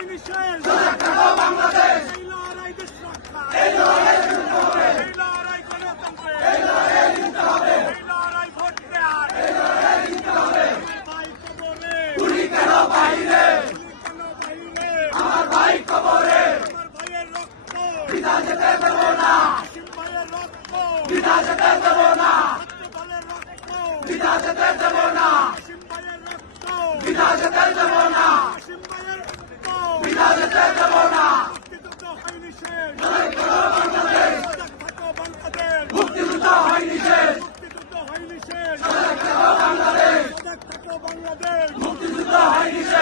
হয়নি শেষ। সজাগ থাকো বাংলাদেশ। এই লড়াই দেশ রক্ষা। এই লড়াই জিততে হবে। এই লড়াই গণতন্ত্রের। এই লড়াই জিততে হবে। এই লড়াই ভোট দেওয়ার। এই লড়াই জিততে হবে। আমার ভাই কবরে। গুলি কেন বাহিরে? গুলি কেন বাহিরে? আমার ভাই কবরে। আমার ভাইয়ের রক্ত। বিনা যেতে দেব না। হাসিম ভাইয়ের রক্ত। বিনা যেতে দেব না। ছাত্র দলের রক্ত। বিনা যেতে দেব না। হাসিম ভাইয়ের রক্ত। বিনা যেতে দেব না। হাসিম ভাইয়ের রক্ত। বিনা যেতে দেব না। মুক্তিযুদ্ধ হয়নি শেষ। সজাগ থাকো বাংলাদেশ। সজাগ থাকো বাংলাদেশ। মুক্তিযুদ্ধ হয়নি শেষ। মুক্তিযুদ্ধ হয়নি শেষ। সজাগ থাকো বাংলাদেশ। সজাগ থাকো বাংলাদেশ। মুক্তিযুদ্ধ হয়নি শেষ।